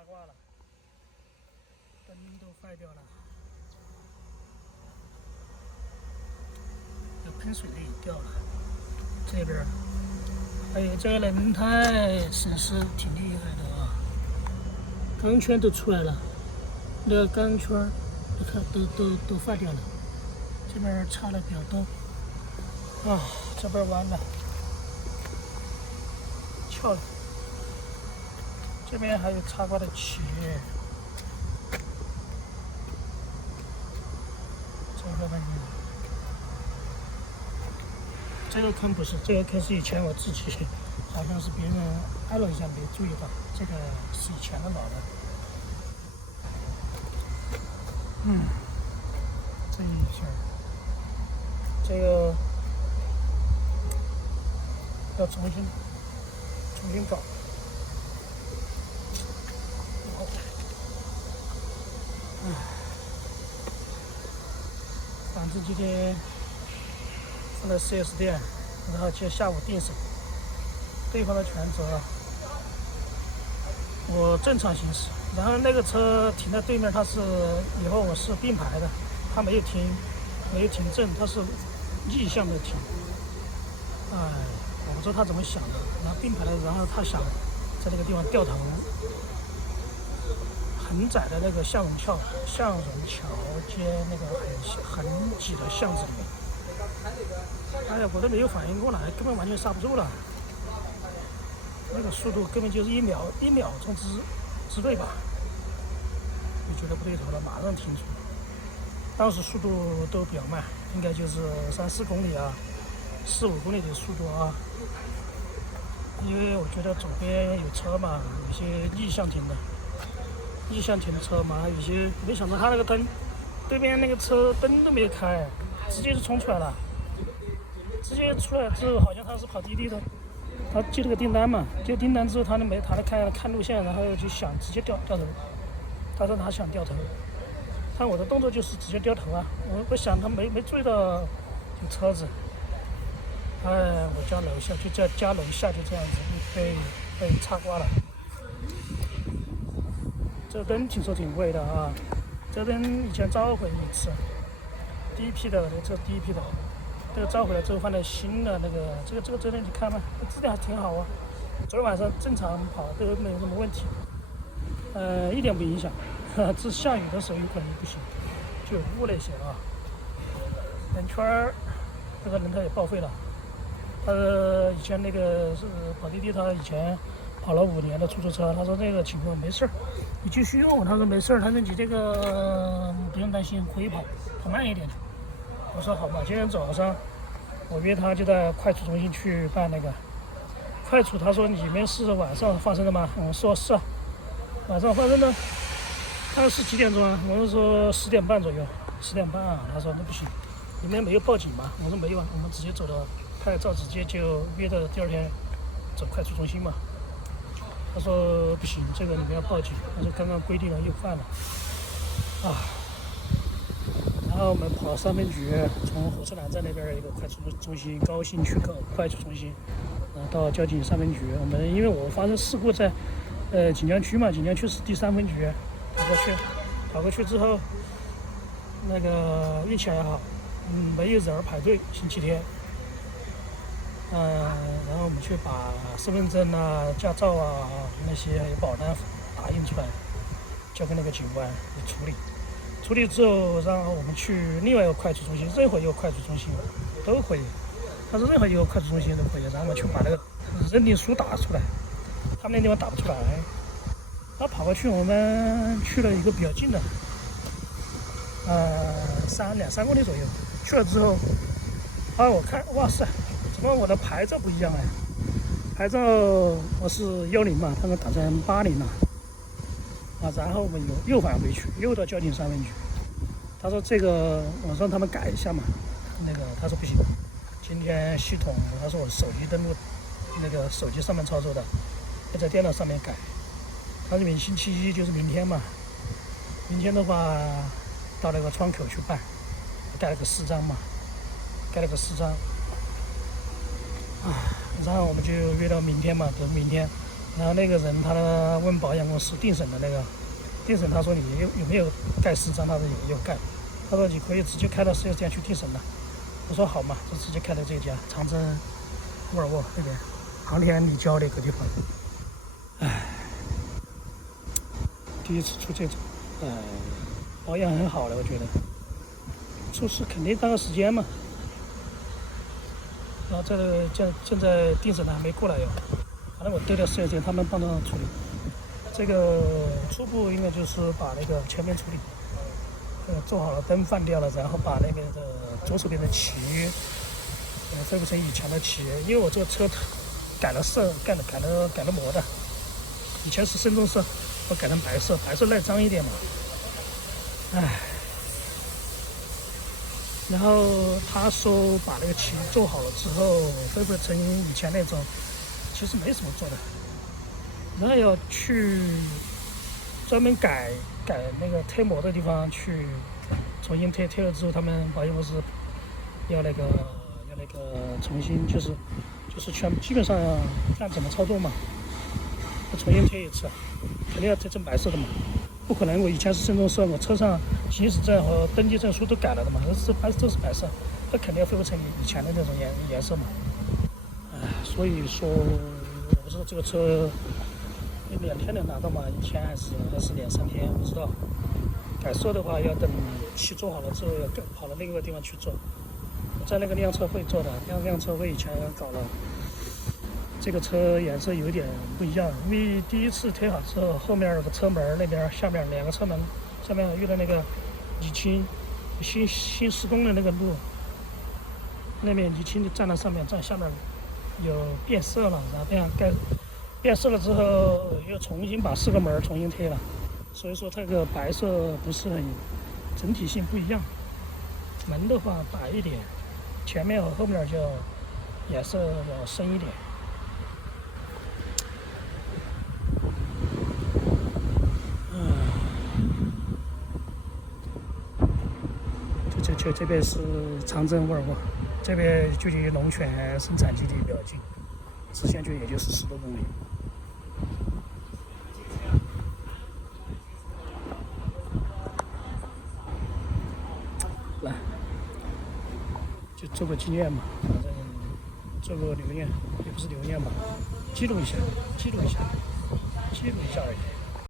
插挂了，灯都坏掉了，有喷水的也掉了。这边还有这个轮胎损失挺厉害的啊，钢圈都出来了，那个钢圈你看都坏掉了。这边差的比较多啊，这边弯了，翘了。这边还有插挂的漆，这个呢，这个坑不是，这个坑是以前我自己，好像是别人挨了一下没注意到，这个是以前的老的。这一下，这个要重新搞。反正今天放在 4S 店，然后今天下午定手，对方的全责，我正常行驶。然后那个车停在对面，他是以后我是并排的，他没有停正，他是逆向的停。我不知道他怎么想的，然后并排的，然后他想在那个地方掉头。很窄的那个向荣桥街那个很挤的巷子里面，哎呀，我都没有反应过来，根本完全刹不住了，那个速度根本就是一秒钟之内吧，就觉得不对头了，马上停住。当时速度都比较慢，应该就是3、4公里啊，4、5公里的速度啊，因为我觉得左边有车嘛，有些逆向停的车嘛，有些没想到他那个灯，对面那个车灯都没有开，直接就冲出来了。直接出来之后，好像他是跑滴滴的，他接了个订单嘛，接订单之后他都没看路线，然后就想直接掉头。他说他想掉头，看我的动作就是直接掉头啊。我想他没注意到有车子，我家楼下就这样子被擦刮了。这灯听说挺贵的啊，这灯以前召回一次，第一批的，这第一批的，这个召回了之后换了新的那个，这个灯你看嘛，质量还挺好啊。昨天晚上正常跑都没有什么问题，一点不影响，只下雨的时候有可能不行，就有雾那些啊。轮圈儿，这个轮胎也报废了，他以前那个是跑滴滴，他以前跑了5年的出租车，他说这个情况没事儿，你继续用。他说没事儿，他说你这个不用担心，可以跑慢一点。我说好吧。今天早上我约他就在快处中心去办那个快处，他说里面是晚上发生的吗？我说是啊，晚上发生的。他是几点钟啊？我是说10点半左右，10点半啊。他说那不行，里面没有报警嘛？我说没有啊，我们直接走到拍照，直接就约到第2天走快处中心嘛。他说不行，这个你们要报警。他说刚刚规定了又犯了啊。然后我们跑三分局，从火车南站那边一个快处中心，高新区快处中心，到交警三分局。我们因为我发生事故在锦江区嘛，锦江区是第3分局，跑过去之后，那个运气还好，没有人排队，星期天。然后我们去把身份证啊、驾照啊那些还有保单打印出来，交给那个警官处理。处理之后，然后我们去另外一个快处中心，任何一个快处中心都可以。他说任何一个快处中心都可以，然后我们去把那个认定书打出来，他们那地方打不出来。他跑过去，我们去了一个比较近的，2、3公里左右。去了之后，我看，哇塞，怎么我的牌照不一样哎？牌照我是10嘛，他们打成80了。然后我们又返回去，又到交警三分局。他说这个我让他们改一下嘛，那个他说不行，今天系统他说我手机登录，那个手机上面操作的，要在电脑上面改。他说星期1就是明天嘛，明天的话到那个窗口去办，盖了个4张嘛，然后我们就约到明天嘛，等明天然后那个人他呢问保险公司定审的那个，定审他说你有没有盖私章，他说有盖，他说你可以直接开到4S店去定审的。我说好嘛，就直接开到这家长征沃尔沃那边航天立交那个地方。唉，第一次出这种，保养很好的，我觉得。出事肯定耽搁时间嘛。然后这个现在定审的还没过来哟，反正我对了4S店，他们帮着处理。这个初步应该就是把那个前面处理，做好了，灯放掉了，然后把那边的左手边的漆，恢复成以前的漆。因为我这个车改了色，改了膜的，以前是深棕色，我改成白色，白色耐脏一点嘛。唉。然后他说把那个漆做好了之后，恢复成以前那种，其实没什么做的，然后要去专门改那个贴膜的地方去重新贴了之后，他们保险公司要那个重新就是基本上看怎么操作嘛，重新贴一次，肯定要贴成白色的嘛。不可能，我以前是深棕色，我车上行驶证和登记证书都改了的嘛，都是白色，那肯定要恢复成以前的那种颜色嘛。所以说，我不知道这个车2天能拿到吗？1天还是2-3天，不知道。改色的话要等漆做好了之后，要跑到那个地方去做，在那个辆车会做的，辆车会以前搞了。这个车颜色有点不一样，因为第一次贴好之后，后面那个车门那边下面2个车门下面遇到那个沥青，新施工的那个路，那边沥青就站在上面，站下面有变色了，然后变色了之后又重新把4个门重新贴了，所以说这个白色不是很整体性不一样。门的话白一点，前面和后面就颜色要深一点。这边是长征沃尔沃，这边距离龙泉生产基地比较近，直线距离也就是10多公里。来，就做个纪念嘛，反正做个留念，也不是留念吧，记录一下而已。